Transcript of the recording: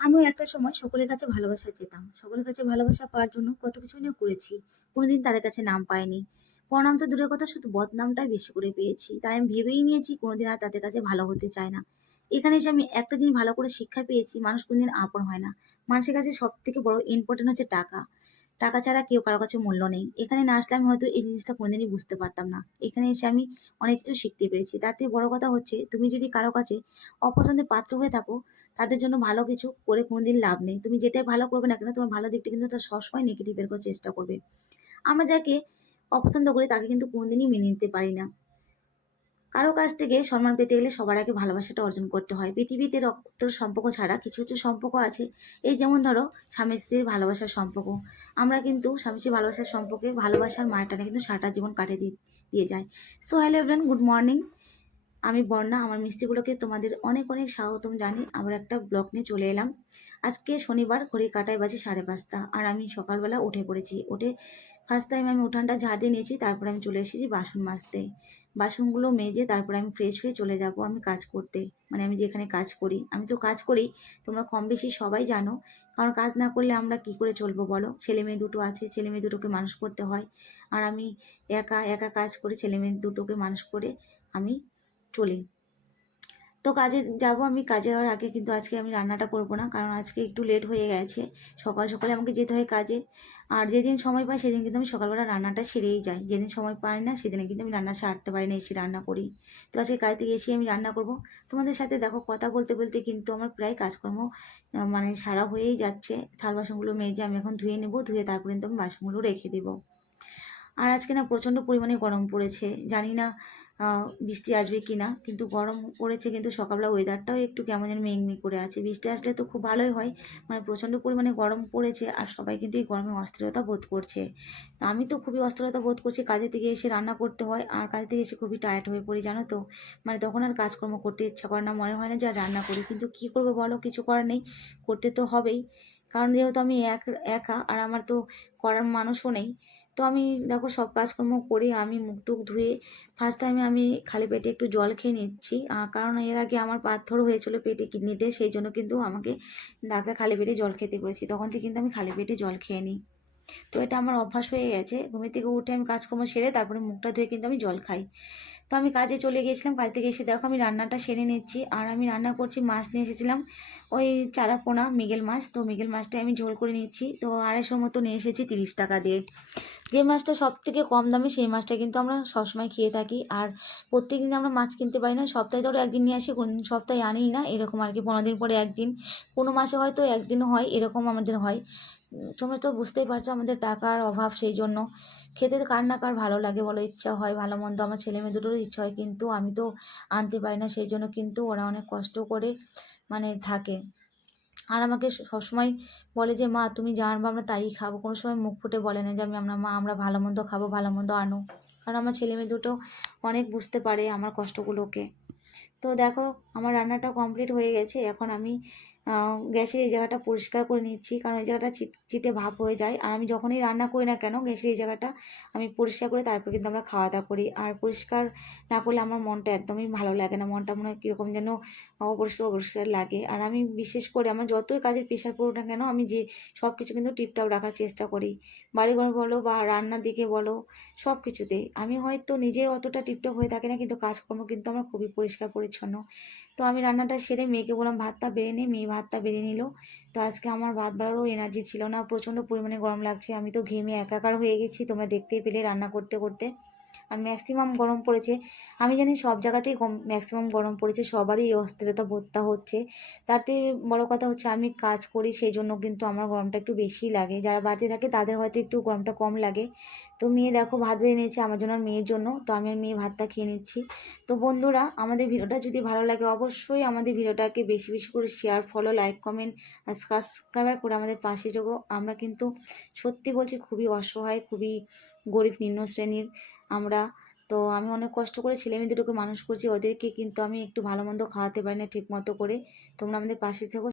আমিও একটা সময় সকলের কাছে ভালোবাসা চেতাম। সকলের কাছে ভালোবাসা পাওয়ার জন্য কত কিছু না করেছি। কোনোদিন তাদের কাছে নাম পাইনি। প্রণাম তো দূরের কথা, শুধু বদনামটাই বেশি করে পেয়েছি। তাই আমি ভেবেই নিয়েছি কোনোদিন আর তাদের কাছে ভালো হতে চাই না। এখানে এসে আমি একটা জিনিস ভালো করে শিক্ষা পেয়েছি, মানুষ কোনদিন আপন হয় না। মানুষের কাছে সবথেকে বড় ইম্পোর্টেন্ট হচ্ছে টাকা। টাকা ছাড়া কেউ কারো কাছে মূল্য নেই। এখানে না আসলে আমি হয়তো এই জিনিসটা কোনোদিনই বুঝতে পারতাম না। এখানে এসে আমি অনেক কিছু শিখতে পেরেছি। তার থেকে বড় কথা হচ্ছে, তুমি যদি কারো কাছে অপছন্দের পাত্র হয়ে থাকো, তাদের জন্য ভালো কিছু করে কোনোদিন লাভ নেই। তুমি যেটাই ভালো করবে না কেন, তোমার ভালো দিকটা কিন্তু তারা সবসময় নেগেটিভ বের করার চেষ্টা করবে। আমরা যাকে অপছন্দ করি তাকে কিন্তু কোনোদিনই মেনে নিতে পারি না। কারো কাছ থেকে সম্মান পেতে গেলে সবার আগে ভালোবাসাটা অর্জন করতে হয়। পৃথিবীতে রক্তের সম্পর্ক ছাড়া কিছু কিছু সম্পর্ক আছে। এই যেমন ধরো স্বামী স্ত্রীর ভালোবাসার সম্পর্ক। আমরা কিন্তু স্বামী স্ত্রীর ভালোবাসার সম্পর্কে ভালোবাসার মায়াটানে কিন্তু সারাটা জীবন কাটিয়ে দিয়ে যায়। So hello everyone, good morning. আমি বর্ণা, আমার মিষ্টিগুলোকে তোমাদের অনেক অনেক স্বাগতম জানি। আবার একটা ব্লগ নিয়ে চলে এলাম। আজকে শনিবার, ঘড়ি কাটায় বাজে 5:30, আর আমি সকালবেলা উঠে পড়েছি। উঠে ফার্স্ট টাইম আমি উঠানটা ঝাড় দিয়ে নিয়েছি, তারপরে আমি চলে এসেছি বাসন মাজতে। বাসনগুলো মেজে তারপরে আমি ফ্রেশ হয়ে চলে যাব আমি কাজ করতে। মানে আমি যেখানে কাজ করি, আমি তো কাজ করি, তোমরা কম বেশি সবাই জানো। কারণ কাজ না করলে আমরা কি করে চলবো বলো? ছেলে মেয়ে দুটো আছে, ছেলে মেয়ে দুটোকে মানুষ করতে হয়। আর আমি একা একা কাজ করে ছেলে মেয়ে দুটোকে মানুষ করে আমি চলি। তো কাজে যাব, আমি কাজে যাওয়ার আগে কিন্তু আজকে আমি রান্নাটা করব না, কারণ আজকে একটু লেট হয়ে গেছে। সকাল সকালে আমাকে যেতে হয় কাজে। আর যেদিন সময় পাই সেদিন কিন্তু আমি সকালবেলা রান্নাটা সেরেই যাই। যেদিন সময় পাই না সেদিনে কিন্তু আমি রান্না সারতে পারি না, এসে রান্না করি। তো আজকে কাজ থেকে এসে আমি রান্না করব। তোমাদের সাথে দেখো কথা বলতে বলতে কিন্তু আমার প্রায় কাজকর্ম মানে সারা হয়েই যাচ্ছে। থাল বাসনগুলো মেজে আমি এখন ধুয়ে নেব, ধুয়ে তারপরে কিন্তু আমি বাসনগুলো রেখে দেবো। আর আজকে না প্রচণ্ড পরিমাণে গরম পড়েছে, জানি না বৃষ্টি আসবে কি না, কিন্তু গরম পড়েছে। কিন্তু সকালবেলা ওয়েদারটাও একটু কেমন যেন মেঘমেঘ করে আছে। বৃষ্টি আসলে তো খুব ভালোই হয়। মানে প্রচণ্ড পরিমাণে গরম পড়েছে, আর সবাই কিন্তু এই গরমে অস্থিরতা বোধ করছে। তা আমি তো খুবই অস্থিরতা বোধ করছি। কাজের থেকে এসে রান্না করতে হয়, আর কাজের থেকে এসে খুবই টায়ার্ড হয়ে পড়ি, জানো তো। মানে তখন আর কাজকর্ম করতে ইচ্ছা করে না, মনে হয় না যে আর রান্না করি। কিন্তু কী করবো বলো, কিছু করার নেই, করতে তো হবেই। কারণ যেহেতু আমি একা, আর আমার তো করার মানুষও নেই। তো আমি দেখো সব কাজকর্ম করি, আমি মুখ টুক ধুয়ে ফার্স্ট টাইমে আমি খালি পেটে একটু জল খেয়ে নিচ্ছি। কারণ এর আগে আমার পাথর হয়েছিল পেটে, কিডনিতে, সেই জন্য কিন্তু আমাকে ডাক্তার খালি পেটে জল খেতে বলেছি। তখন থেকে কিন্তু আমি খালি পেটে জল খেয়ে নিই। তো এটা আমার অভ্যাস হয়ে গেছে। ঘুমের থেকে উঠে আমি কাজকর্ম সেরে তারপরে মুখটা ধুয়ে কিন্তু আমি জল খাই। তো আমি কাজে চলে গিয়েছিলাম, কাজ থেকে এসে দেখো আমি রান্নাটা সেরে নিচ্ছি। আর আমি রান্না করছি, মাছ নিয়ে এসেছিলাম ওই চারাপোনা মৃগেল মাছ। তো মৃগেল মাছটা আমি ঝোল করে নিচ্ছি। তো 250 মতো নিয়ে এসেছি 30 টাকা দিয়ে। যে মাছটা সব থেকে কম দামে সেই মাছটা কিন্তু আমরা সবসময় খেয়ে থাকি। আর প্রত্যেক দিন আমরা মাছ কিনতে পারি না, সপ্তাহে ধরো একদিন নিয়ে আসি, কোন সপ্তাহে আনিই না, এরকম আর কি। 15 দিন পরে একদিন, কোনো মাসে হয়তো একদিনও হয়, এরকম আমাদের হয়। তোমরা তো বুঝতেই পারছো আমাদের টাকার অভাব, সেই জন্য। খেতে কার না কার ভালো লাগে বলো, ইচ্ছা হয় ভালো মন্দ, আমার ছেলে মেয়ে দুটোরও ইচ্ছা হয়, কিন্তু আমি তো আনতে পারি না। সেই জন্য কিন্তু ওরা অনেক কষ্ট করে মানে থাকে। আর আমাকে সবসময় বলে যে মা তুমি যা আনবা আমরা তাই খাবো। কোনো সময় মুখ ফুটে বলে না যে আমরা ভালো মন্দ খাবো, ভালো মন্দ আনো। কারণ আমার ছেলে মেয়ে দুটো অনেক বুঝতে পারে আমার কষ্টগুলোকে। তো দেখো আমার রান্নাটা কমপ্লিট হয়ে গেছে। এখন আমি গ্যাসের এই জায়গাটা পরিষ্কার করে নিচ্ছি, কারণ এই জায়গাটা চিটে ভাব হয়ে যায়। আর আমি যখনই রান্না করি না কেন, গ্যাসের এই জায়গাটা আমি পরিষ্কার করে তারপর কিন্তু আমরা খাওয়া দাওয়া করি। আর পরিষ্কার না করলে আমার মনটা একদমই ভালো লাগে না, মনটা মনে হয় কীরকম যেন অপরিষ্কার অপরিষ্কার লাগে। আর আমি বিশেষ করে আমার যতই কাজের প্রেশার পড়ুক না কেন, আমি যে সব কিছু কিন্তু টিপটপ রাখার চেষ্টা করি। বাড়িঘর বলো বা রান্নার দিকে বলো, সব কিছুতেই। আমি হয়তো নিজে অতটা টিপটপ হয়ে থাকে না, কিন্তু কাজকর্ম কিন্তু আমার খুবই পরিষ্কার পরিচ্ছন্ন। তো আমি রান্নাটা সেরে মেয়েকে বললাম ভাতটা বেড়ে নে, মেয়ে ভাতটা বেড়ে নিল। তো আজকে আমার ভাত বাড়ারও এনার্জি ছিল না, প্রচণ্ড পরিমাণে গরম লাগছে। আমি তো ঘেমে একাকার হয়ে গেছি, তোমরা দেখতেই পেলে রান্না করতে করতে। আর ম্যাক্সিমাম গরম পড়েছে। আমি জানি সব জায়গাতেই ম্যাক্সিমাম গরম পড়েছে, সবারই এই অস্থিরতা বোধটা হচ্ছে। তাতে বড় কথা হচ্ছে আমি কাজ করি, সেই জন্য কিন্তু আমার গরমটা একটু বেশিই লাগে। যারা বাড়িতে থাকে তাদের হয়তো একটু গরমটা কম লাগে। তো মেয়ে দেখো ভাত বেড়ে নিয়েছে আমার জন্য আর মেয়ের জন্য। তো আমি আর মেয়ে ভাতটা খেয়ে নিচ্ছি। তো বন্ধুরা, আমাদের ভিডিওটা যদি ভালো লাগে অবশ্যই আমাদের ভিডিওটাকে বেশি বেশি করে শেয়ার, ফলো, লাইক, কমেন্ট আর সাবস্ক্রাইব করে আমাদের পাশে যোগো। আমরা কিন্তু সত্যি বলছি খুবই অসহায়, খুবই গরিব নিম্ন শ্রেণীর আমরা। তো আমি অনেক কষ্ট করে ছেলে মেয়ে দুটোকে মানুষ করছি, ওদেরকে কিন্তু আমি একটু ভালো মন্দ খাওয়াতে পারি না ঠিক মতো করে। তোমরা আমাদের পাশে থেকো।